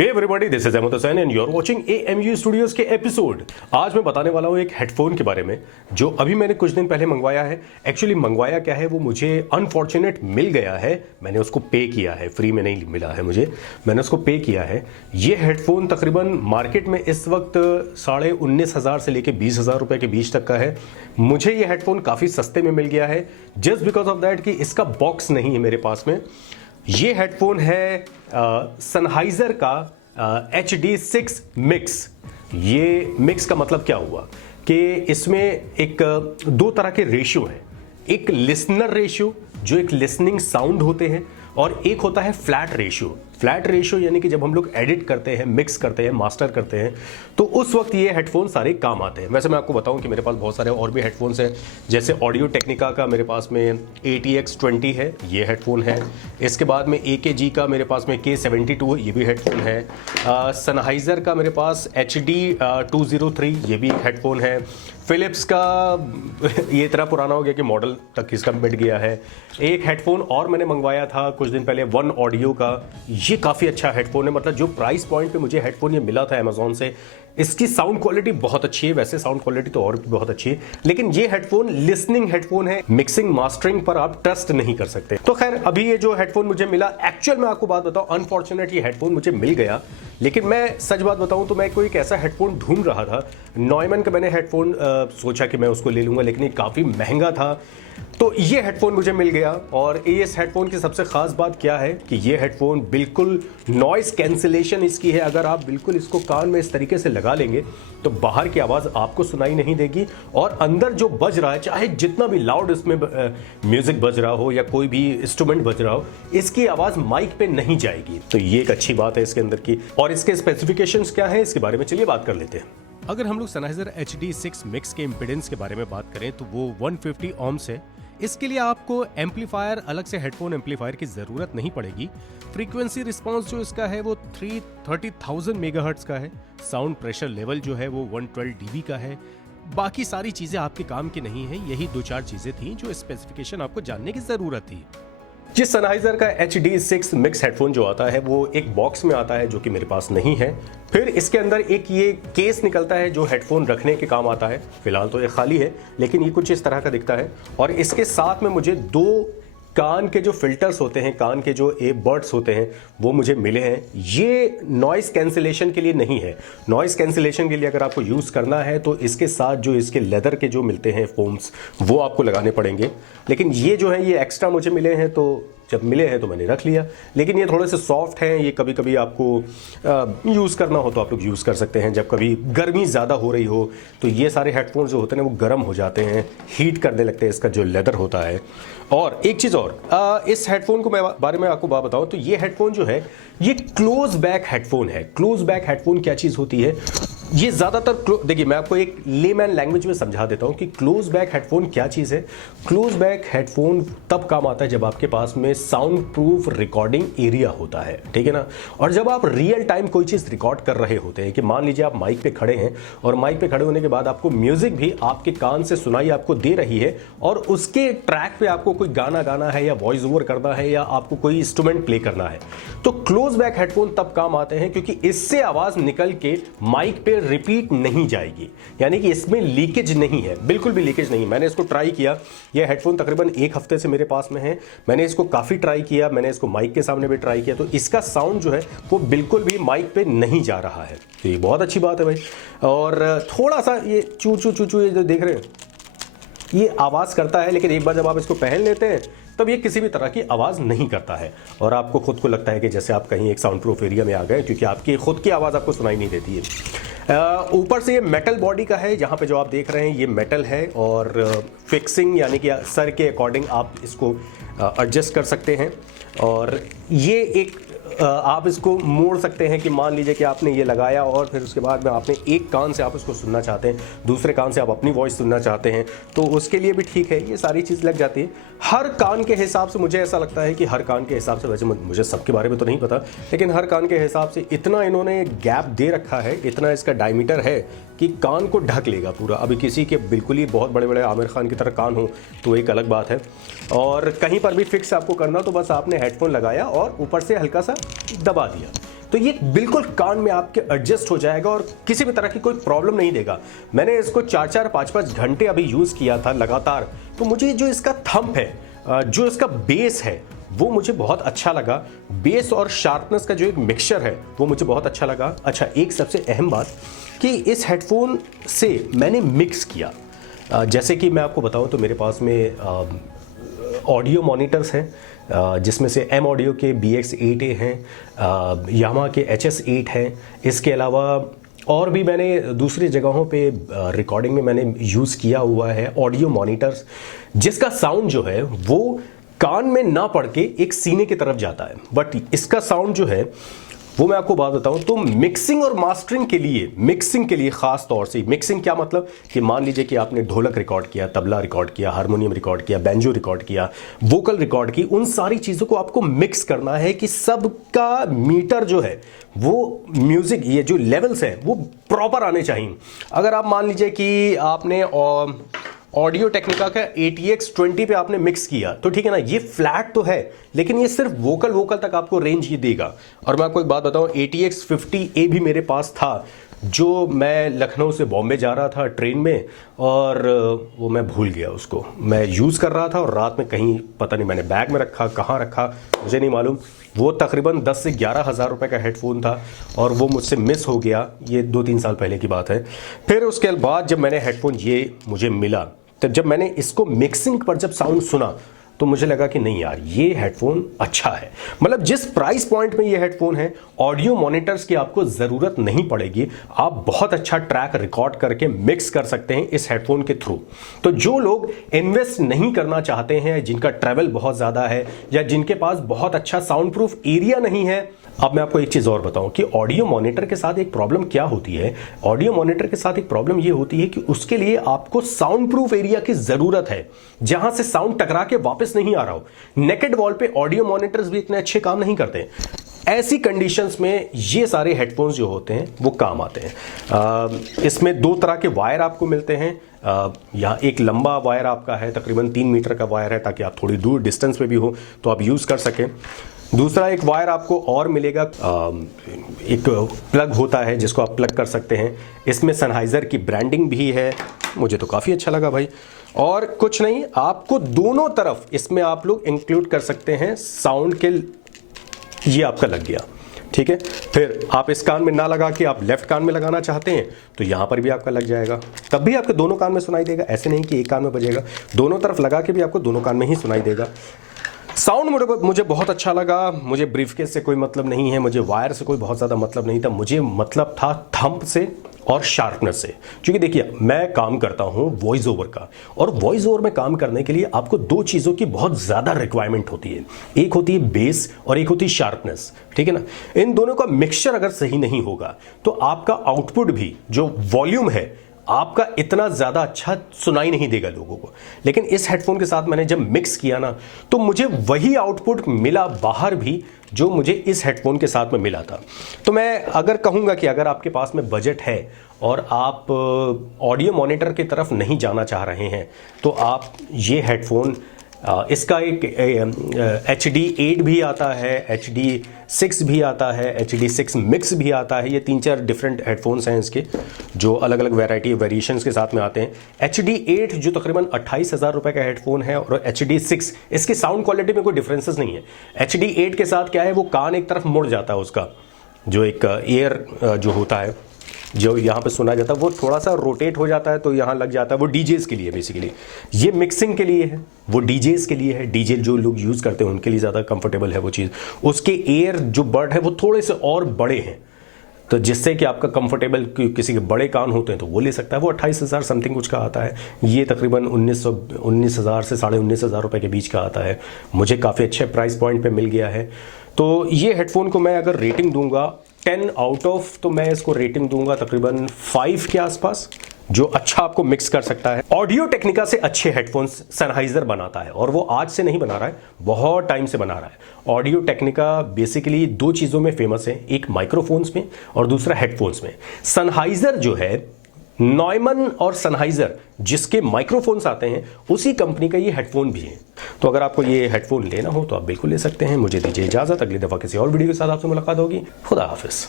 Hey everybody, this is Ahmad Hussain and you are watching AMU studios के episode. आज मैं बताने वाला हूँ एक हेडफोन के बारे में जो अभी मैंने कुछ दिन पहले मंगवाया है। एक्चुअली मंगवाया क्या है, वो मुझे अनफॉर्चुनेट मिल गया है। मैंने उसको पे किया है, फ्री में नहीं मिला है मुझे, मैंने उसको पे किया है। ये हेडफोन तकरीबन मार्केट में इस वक्त 19,500 से लेके 20,000 रुपए के बीच तक का है। मुझे ये हेडफोन काफ़ी सस्ते में मिल गया है जस्ट बिकॉज ऑफ दैट कि इसका बॉक्स नहीं है मेरे पास में। ये हेडफोन है सनहाइजर का HD6 मिक्स। ये मिक्स का मतलब क्या हुआ कि इसमें एक दो तरह के रेशियो है। एक लिसनर रेशियो जो एक लिसनिंग साउंड होते हैं, और एक होता है फ्लैट रेशियो। फ्लैट रेशियो यानी कि जब हम लोग एडिट करते हैं, मिक्स करते हैं, मास्टर करते हैं, तो उस वक्त ये हेडफोन सारे काम आते हैं। वैसे मैं आपको बताऊं कि मेरे पास बहुत सारे और भी हेडफोन्स हैं, जैसे ऑडियो टेक्निका का मेरे पास में ATX20 है, ये हेडफोन है। इसके बाद में AKG का मेरे पास में K72 ये भी हेडफोन है। सनहाइजर का मेरे पास HD203 ये भी एक हेडफोन है। फिलिप्स का ये इतना पुराना हो गया कि मॉडल तक इसका मिट गया है। एक हेडफोन और मैंने मंगवाया था कुछ दिन पहले, वन ऑडियो का। ये काफ़ी अच्छा हेडफोन है, मतलब जो प्राइस पॉइंट पे मुझे हेडफोन ये मिला था अमेजोन से, इसकी साउंड क्वालिटी बहुत अच्छी है। वैसे साउंड क्वालिटी तो और भी बहुत अच्छी है, लेकिन ये हेडफोन लिसनिंग हेडफोन है, मिक्सिंग मास्टरिंग पर आप ट्रस्ट नहीं कर सकते। तो खैर, अभी ये जो हेडफोन मुझे मिला, एक्चुअल में आपको बात बताऊं, अनफॉर्चुनेट ये हेडफोन मुझे मिल गया। लेकिन मैं सच बात बताऊं तो मैं कोई एक ऐसा हेडफोन ढूंढ रहा था। नॉयमन का मैंने हेडफोन सोचा कि मैं उसको ले लूंगा, लेकिन ये काफ़ी महंगा था। तो ये हेडफोन मुझे मिल गया। और इस हेडफोन की सबसे खास बात क्या है कि ये हेडफोन बिल्कुल नॉइस कैंसिलेशन इसकी है। अगर आप बिल्कुल इसको कान में इस तरीके से लगा लेंगे तो बाहर की आवाज़ आपको सुनाई नहीं देगी, और अंदर जो बज रहा है, चाहे जितना भी लाउड इसमें म्यूजिक बज रहा हो या कोई भी इंस्ट्रूमेंट बज रहा हो, इसकी आवाज़ माइक पे नहीं जाएगी। तो ये एक अच्छी बात है इसके अंदर की। और इसके स्पेसिफिकेशंस क्या है, इसके बारे में चलिए बात कर लेते हैं। अगर हम लोग सनहाइजर HD6 मिक्स के इम्पीडेंस के बारे में बात करें तो वो 150 ohms है। इसके लिए आपको एम्पलीफायर, अलग से हेडफोन एम्पलीफायर की जरूरत नहीं पड़ेगी। फ्रीक्वेंसी रिस्पांस जो इसका है वो 30,000 मेगाहर्ट्ज का है। साउंड प्रेशर लेवल जो है वो 112 dB का है। बाकी सारी चीजें आपके काम की नहीं है। यही दो चार चीजें थी जो स्पेसिफिकेशन आपको जानने की जरूरत थी। जिस सनहाइजर का HD6 मिक्स हेडफोन जो आता है वो एक बॉक्स में आता है, जो कि मेरे पास नहीं है। फिर इसके अंदर एक ये केस निकलता है जो हेडफोन रखने के काम आता है। फिलहाल तो ये खाली है, लेकिन ये कुछ इस तरह का दिखता है। और इसके साथ में मुझे दो कान के जो फिल्टर्स होते हैं, कान के जो बर्ड्स होते हैं, वो मुझे मिले हैं। ये नॉइस कैंसिलेशन के लिए नहीं है। नॉइस कैंसिलेशन के लिए अगर आपको यूज़ करना है तो इसके साथ जो इसके लेदर के जो मिलते हैं फोम्स, वो आपको लगाने पड़ेंगे। लेकिन ये जो है ये एक्स्ट्रा मुझे मिले हैं, तो जब मिले हैं तो मैंने रख लिया। लेकिन ये थोड़े से सॉफ्ट हैं, ये कभी कभी आपको यूज़ करना हो तो आप लोग यूज़ कर सकते हैं। जब कभी गर्मी ज़्यादा हो रही हो तो ये सारे हेडफोन जो होते हैं वो गर्म हो जाते हैं, हीट करने लगते हैं, इसका जो लेदर होता है। और एक चीज़ और, इस हेडफोन को मैं बारे में आपको बात बताऊं तो ये हेडफोन जो है ये क्लोज बैक हेडफोन है। क्लोज बैक हेडफोन क्या चीज़ होती है, ये ज़्यादातर देखिए मैं आपको एक लेमैन लैंग्वेज में समझा देता हूँ कि क्लोज बैक हेडफोन क्या चीज़ है। क्लोज बैक हेडफोन तब काम आता है जब आपके पास में साउंड प्रूफ रिकॉर्डिंग एरिया होता है, ठीक है ना। और जब आप रियल टाइम कोई चीज़ रिकॉर्ड कर रहे होते हैं, कि मान लीजिए आप माइक पे खड़े हैं और माइक पे खड़े होने के बाद आपको म्यूजिक भी आपके कान से सुनाई आपको दे रही है, और उसके ट्रैक पे आपको कोई गाना गाना है या वॉइस ओवर करना है या आपको कोई इंस्ट्रूमेंट प्ले करना है, तो क्लोज बैक हेडफोन तब काम आते हैं क्योंकि इससे आवाज़ निकल के माइक पे रिपीट नहीं जाएगी। यानी कि इसमें लीकेज नहीं है, बिल्कुल भी लीकेज नहीं। मैंने इसको ट्राई किया, यह हेडफोन तकरीबन एक हफ्ते से मेरे पास में है। मैंने इसको काफ़ी ट्राई किया, मैंने इसको माइक के सामने भी ट्राई किया, तो इसका साउंड जो है वो बिल्कुल भी माइक पे नहीं जा रहा है। तो ये बहुत अच्छी बात है भाई। और थोड़ा सा ये चू चू चू चू ये जो देख रहे हैं ये आवाज़ करता है, लेकिन एक बार जब आप इसको पहन लेते हैं तब ये किसी भी तरह की आवाज़ नहीं करता है। और आपको खुद को लगता है कि जैसे आप कहीं एक साउंड प्रूफ एरिया में आ गए, क्योंकि आपकी खुद की आवाज़ आपको सुनाई नहीं देती है। ऊपर से ये मेटल बॉडी का है, यहाँ पे जो आप देख रहे हैं ये मेटल है। और फिक्सिंग यानी कि सर के अकॉर्डिंग आप इसको एडजस्ट कर सकते हैं। और ये एक आप इसको मोड़ सकते हैं कि मान लीजिए कि आपने ये लगाया और फिर उसके बाद में आपने एक कान से आप इसको सुनना चाहते हैं, दूसरे कान से आप अपनी वॉइस सुनना चाहते हैं, तो उसके लिए भी ठीक है। ये सारी चीज़ लग जाती है हर कान के हिसाब से। मुझे ऐसा लगता है कि हर कान के हिसाब से, वैसे मुझे सबके बारे में तो नहीं पता, लेकिन हर कान के हिसाब से इतना इन्होंने गैप दे रखा है, इतना इसका डायमीटर है कि कान को ढक लेगा पूरा। अभी किसी के बिल्कुल ही बहुत बड़े बड़े आमिर खान की तरह कान हो तो एक अलग बात है। और कहीं पर भी फिक्स आपको करना तो बस आपने हेडफोन लगाया और ऊपर से हल्का सा दबा दिया, तो ये बिल्कुल कान में आपके एडजस्ट हो जाएगा और किसी भी तरह की कोई प्रॉब्लम नहीं देगा। मैंने इसको 4-4, 5-5 घंटे अभी यूज़ किया था लगातार, तो मुझे जो इसका थंप है, जो इसका बेस है, वो मुझे बहुत अच्छा लगा। बेस और शार्पनेस का जो एक मिक्सचर है वो मुझे बहुत अच्छा लगा। अच्छा, एक सबसे अहम बात कि इस हेडफोन से मैंने मिक्स किया, जैसे कि मैं आपको बताऊं तो मेरे पास में ऑडियो मॉनिटर्स हैं, जिसमें से एम ऑडियो के BX8A हैं, यामाहा के HS8 हैं। इसके अलावा और भी मैंने दूसरी जगहों पे रिकॉर्डिंग में मैंने यूज़ किया हुआ है ऑडियो मॉनिटर्स, जिसका साउंड जो है वो कान में ना पड़ के एक सीने की तरफ जाता है। बट इसका साउंड जो है वो मैं आपको बात बताऊं तो मिक्सिंग और मास्टरिंग के लिए खास तौर से, मिक्सिंग क्या मतलब कि मान लीजिए कि आपने ढोलक रिकॉर्ड किया, तबला रिकॉर्ड किया, हारमोनियम रिकॉर्ड किया, बैंजो रिकॉर्ड किया, वोकल रिकॉर्ड की, उन सारी चीज़ों को आपको मिक्स करना है कि सबका मीटर जो है वो म्यूजिक, ये जो लेवल्स हैं वो प्रॉपर आने चाहिए। अगर आप मान लीजिए कि आपने ऑडियो टेक्निका का ATX20 पे आपने मिक्स किया तो ठीक है ना, ये फ्लैट तो है लेकिन ये सिर्फ वोकल तक आपको रेंज ये देगा। और मैं आपको एक बात बताऊं, ATX50A भी मेरे पास था, जो मैं लखनऊ से बॉम्बे जा रहा था ट्रेन में, और वो मैं भूल गया उसको। मैं यूज़ कर रहा था और रात में कहीं पता नहीं मैंने बैग में रखा, कहाँ रखा मुझे नहीं मालूम। वो तकरीबन 10 से 11 हज़ार रुपये का हेडफोन था और वो मुझसे मिस हो गया। ये 2-3 साल पहले की बात है। फिर उसके बाद जब मैंने हेडफोन ये मुझे मिला, तो जब मैंने इसको मिक्सिंग पर जब साउंड सुना तो मुझे लगा कि नहीं यार, ये हेडफोन अच्छा है। मतलब जिस प्राइस पॉइंट में ये हेडफोन है, ऑडियो मॉनिटर्स की आपको ज़रूरत नहीं पड़ेगी। आप बहुत अच्छा ट्रैक रिकॉर्ड करके मिक्स कर सकते हैं इस हेडफोन के थ्रू। तो जो लोग इन्वेस्ट नहीं करना चाहते हैं, जिनका ट्रैवल बहुत ज़्यादा है या जिनके पास बहुत अच्छा साउंड प्रूफ एरिया नहीं है, अब मैं आपको एक चीज़ और बताऊं कि ऑडियो मॉनिटर के साथ एक प्रॉब्लम क्या होती है। ऑडियो मॉनिटर के साथ एक प्रॉब्लम ये होती है कि उसके लिए आपको साउंड प्रूफ एरिया की ज़रूरत है, जहां से साउंड टकरा के वापस नहीं आ रहा हो। नेकेड वॉल पे ऑडियो मॉनिटर्स भी इतने अच्छे काम नहीं करते। ऐसी कंडीशंस में ये सारे हेडफोन्स जो होते हैं वो काम आते हैं। इसमें 2 तरह के वायर आपको मिलते हैं। यहाँ एक लंबा वायर आपका है, तकरीबन 3 मीटर का वायर है, ताकि आप थोड़ी दूर डिस्टेंस पे भी हो तो आप यूज़ कर सकें। दूसरा एक वायर आपको और मिलेगा, एक प्लग होता है जिसको आप प्लग कर सकते हैं। इसमें सनहाइजर की ब्रांडिंग भी है, मुझे तो काफ़ी अच्छा लगा भाई। और कुछ नहीं, आपको दोनों तरफ इसमें आप लोग इंक्लूड कर सकते हैं साउंड के। ये आपका लग गया, ठीक है। फिर आप इस कान में ना लगा के आप लेफ्ट कान में लगाना चाहते हैं तो यहाँ पर भी आपका लग जाएगा, तब भी आपके दोनों कान में सुनाई देगा। ऐसे नहीं कि एक कान में बजेगा, दोनों तरफ लगा के भी आपको दोनों कान में ही सुनाई देगा। साउंड मुझे बहुत अच्छा लगा। मुझे ब्रीफकेस से कोई मतलब नहीं है, मुझे वायर से कोई बहुत ज़्यादा मतलब नहीं था, मुझे मतलब था थंप से और शार्पनेस से। क्योंकि देखिए, मैं काम करता हूं वॉइस ओवर का, और वॉइस ओवर में काम करने के लिए आपको 2 चीज़ों की बहुत ज़्यादा रिक्वायरमेंट होती है। एक होती है बेस और एक होती है शार्पनेस, ठीक है ना। इन दोनों का मिक्सचर अगर सही नहीं होगा तो आपका आउटपुट भी, जो वॉल्यूम है आपका, इतना ज़्यादा अच्छा सुनाई नहीं देगा लोगों को। लेकिन इस हेडफोन के साथ मैंने जब मिक्स किया ना, तो मुझे वही आउटपुट मिला बाहर भी जो मुझे इस हेडफोन के साथ में मिला था। तो मैं अगर कहूँगा कि अगर आपके पास में बजट है और आप ऑडियो मॉनिटर की तरफ नहीं जाना चाह रहे हैं तो आप ये हेडफोन, इसका एक HD8 भी आता है, HD6 भी आता है, HD6 मिक्स भी आता है। ये 3-4 डिफरेंट हेडफोन्स हैं इसके, जो अलग अलग वैरायटी वेरिएशंस के साथ में आते हैं। HD8 जो तकरीबन 28,000 रुपये का हेडफोन है, और HD6 इसकी साउंड क्वालिटी में कोई डिफरेंसेस नहीं है। HD8 के साथ क्या है, वो कान एक तरफ मुड़ जाता है, उसका जो एक एयर जो होता है, जो यहाँ पे सुना जाता है, वो थोड़ा सा रोटेट हो जाता है तो यहाँ लग जाता है। वो डीजेस के लिए बेसिकली, ये मिक्सिंग के लिए है, वो डीजेस के लिए है। डीजे जो लोग यूज़ करते हैं उनके लिए ज़्यादा कंफर्टेबल है वो चीज़। उसके एयर जो बड है वो थोड़े से और बड़े हैं, तो जिससे कि आपका कंफर्टेबल, किसी के बड़े कान होते हैं तो वो ले सकता है। वो 28,000 समथिंग कुछ का आता है, ये तकरीबन 19,000 से 19,500 रुपये के बीच का आता है। मुझे काफ़ी अच्छे प्राइस पॉइंट पे मिल गया है। तो ये हेडफोन को मैं अगर रेटिंग दूंगा 10 आउट ऑफ, तो मैं इसको रेटिंग दूंगा तकरीबन 5 के आसपास, जो अच्छा आपको मिक्स कर सकता है। ऑडियो टेक्निका से अच्छे हेडफोन्स सनहाइजर बनाता है, और वो आज से नहीं बना रहा है, बहुत टाइम से बना रहा है। ऑडियो टेक्निका बेसिकली 2 चीज़ों में फेमस है, एक माइक्रोफोन्स में और दूसरा हेडफोन्स में। सनहाइजर जो है नॉयमन और सनहाइजर जिसके माइक्रोफोन्स आते हैं उसी कंपनी का ये हेडफोन भी है। तो अगर आपको ये हेडफोन लेना हो तो आप बिल्कुल ले सकते हैं। मुझे दीजिए इजाजत, अगली दफा किसी और वीडियो के साथ आपसे मुलाकात होगी। खुदा हाफिज।